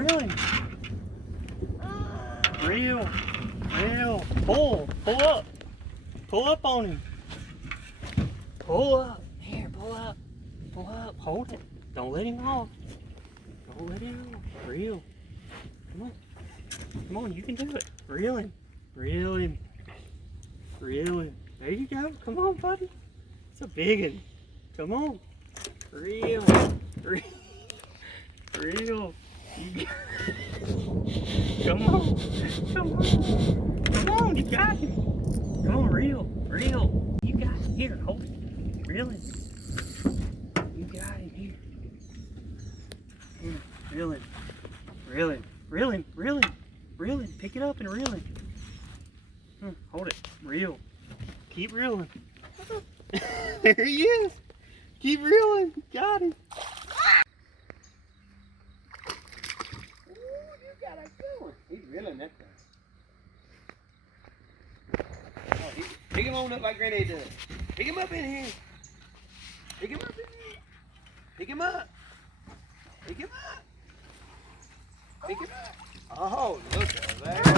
reeling. Reel. Pull up. Pull up on him. Pull up. Here, pull up. Hold it. Don't let him off. Reel. Come on, you can do it. Reel him. There you go. Come on, buddy. It's a big one. Come on. Reel. You Come on, you got him. Come on, reel. You got him. Here, hold it. Reel him. You got him here. Reel him. Pick it up and reel him. Hold it. Reel. Keep reeling. There he is. Keep reeling. Got him. He's reeling that thing. Oh, pick him on up like Granddad does. Pick him up in here. Pick him up. Oh, look at that.